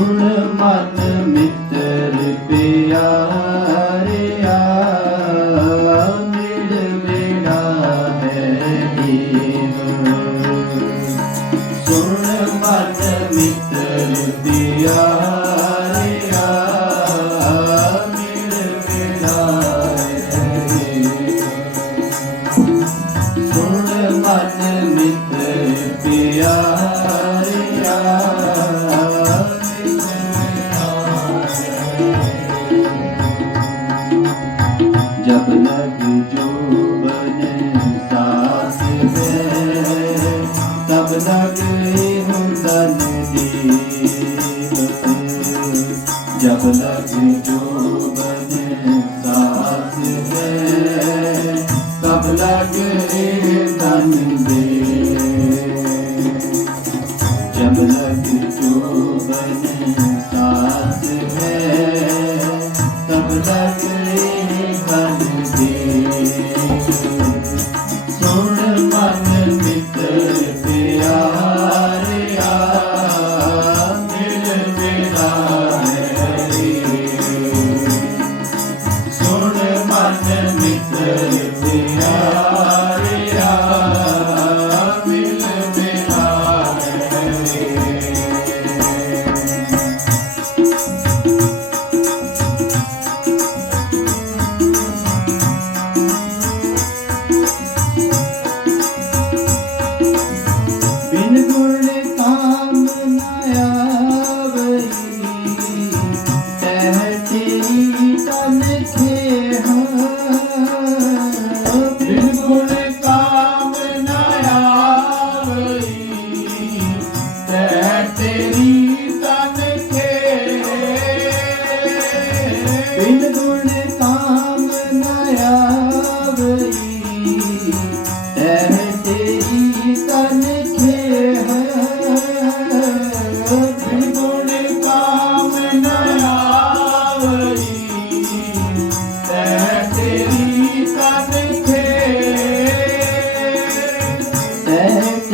ਗੁਣ ਮਨ जब लग जो बने सास में तब लगे हम जब लग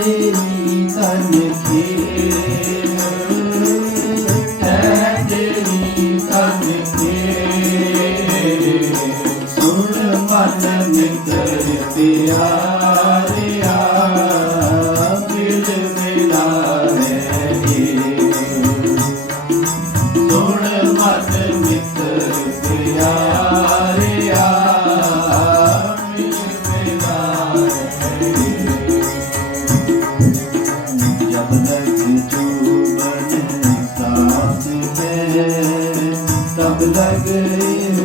You. the light.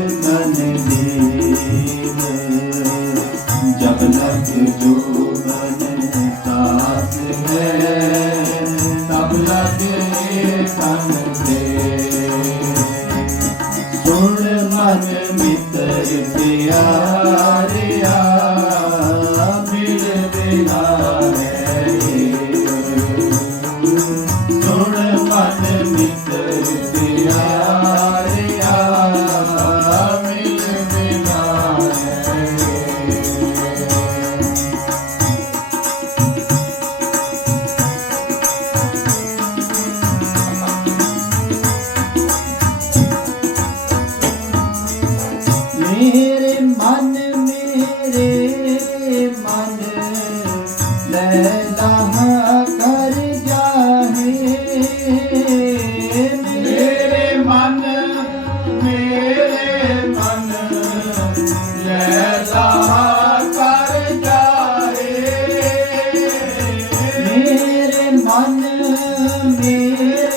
me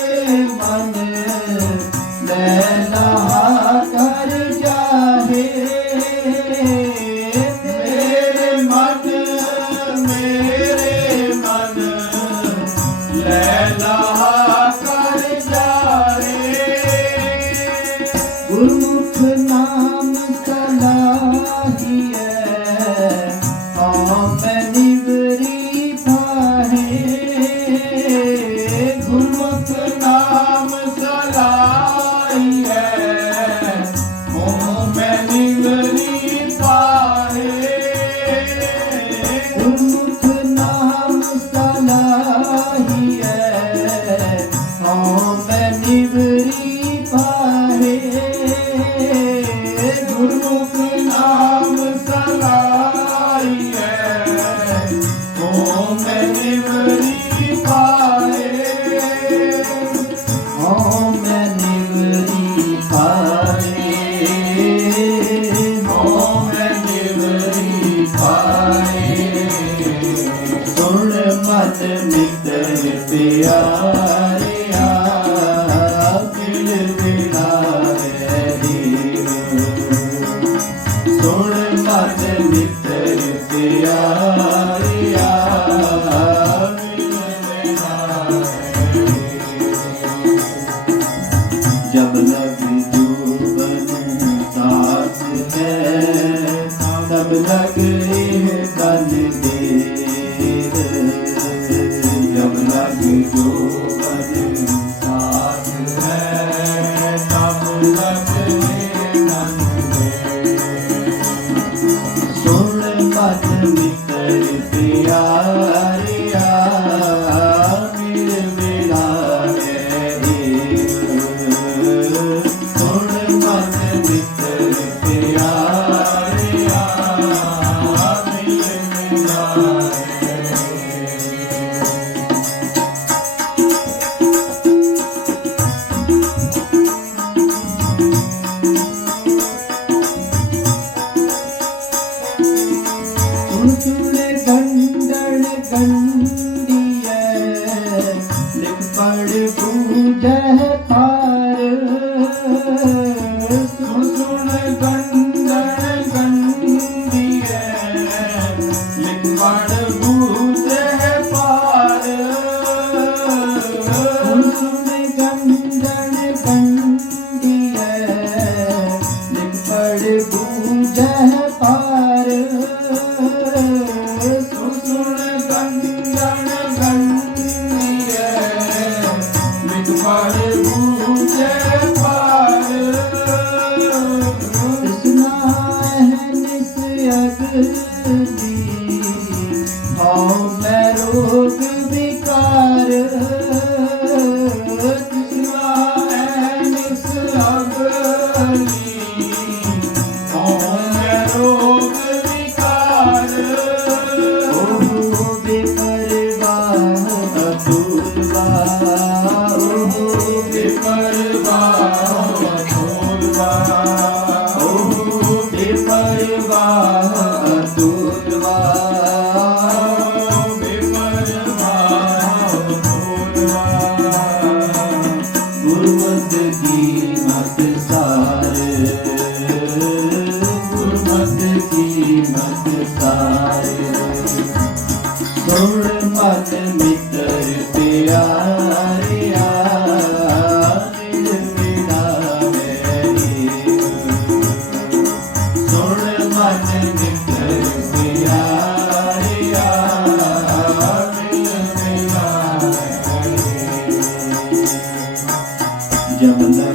गुण मत मित्र प्यारे Obrigado. கண்டன கண்ட Pare Pura Bye. Young and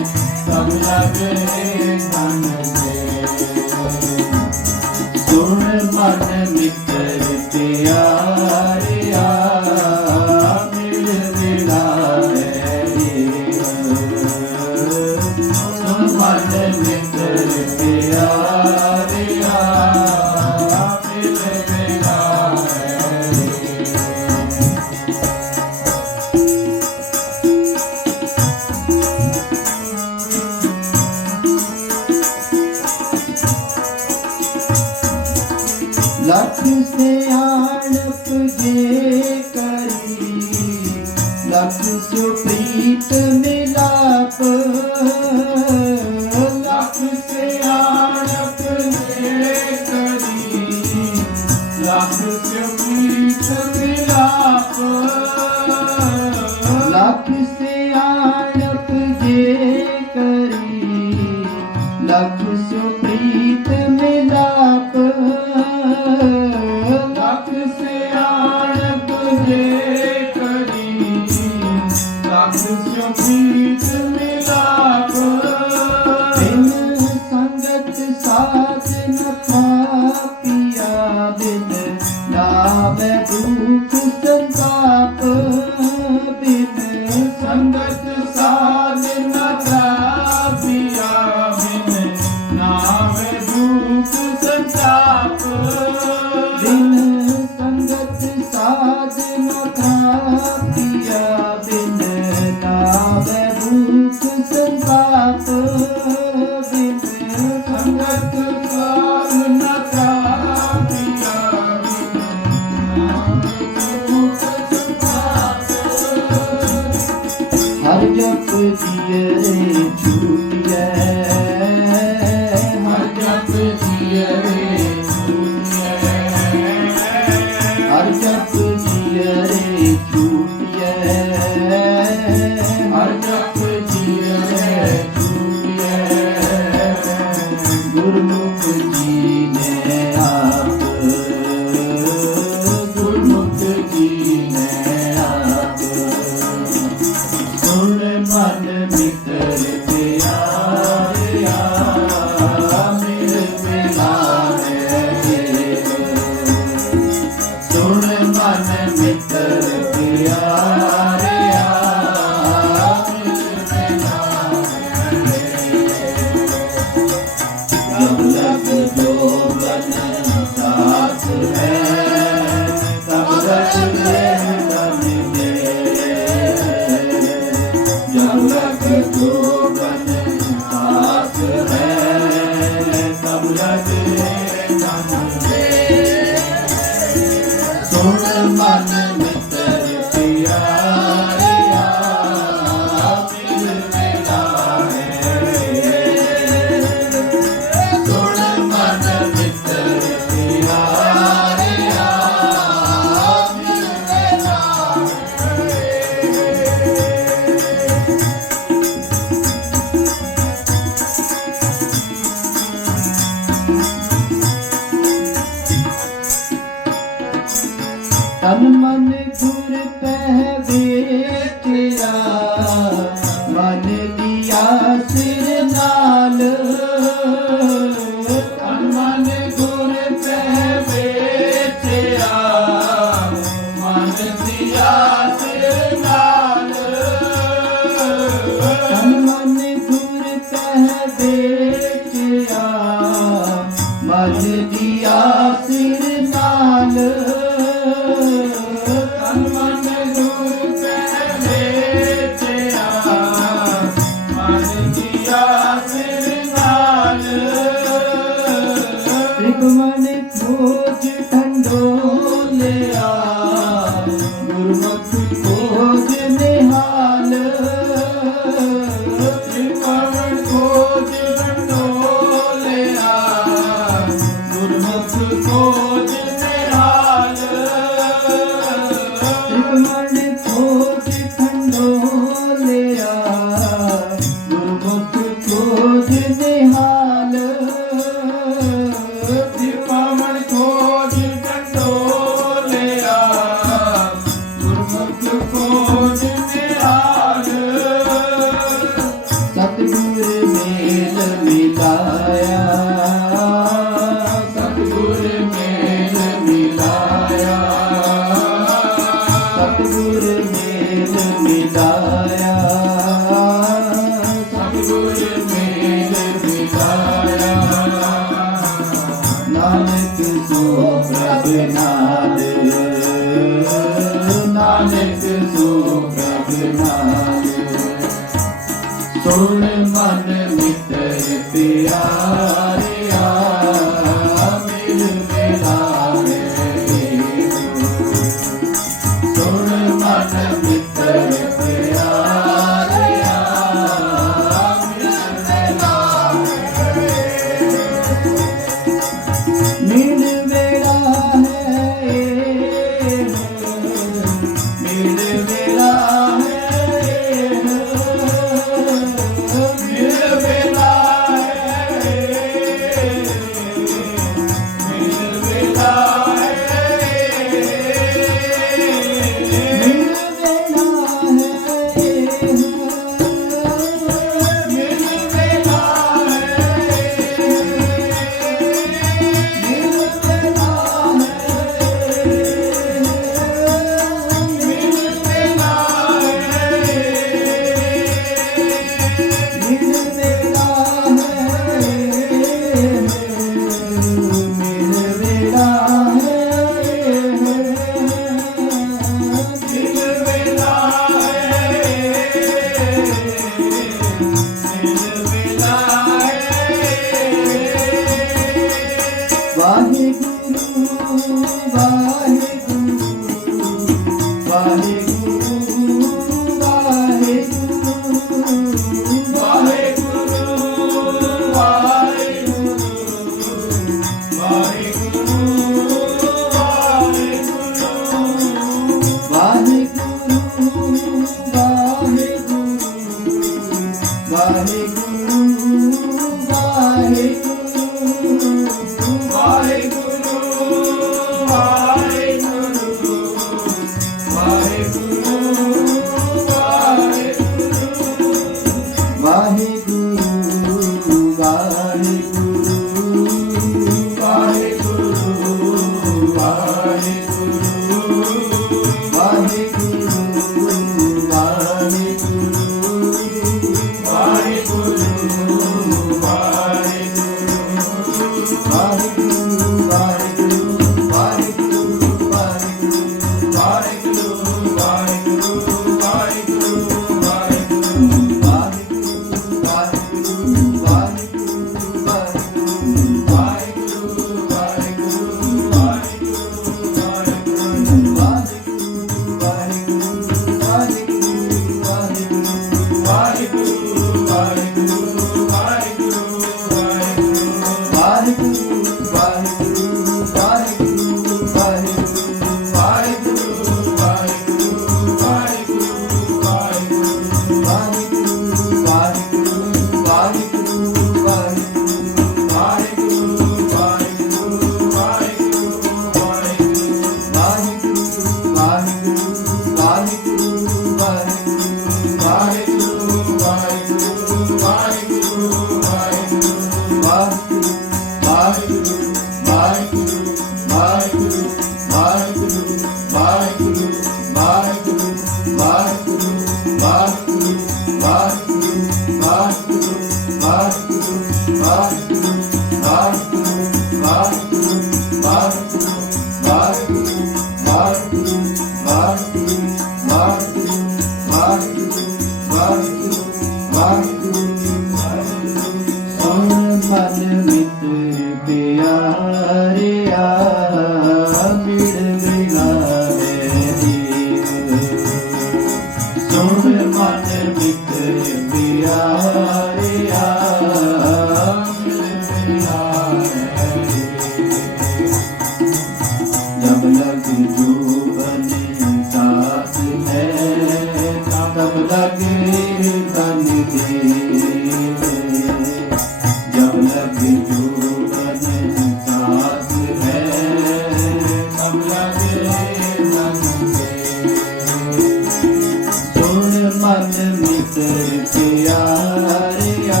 प्यारिया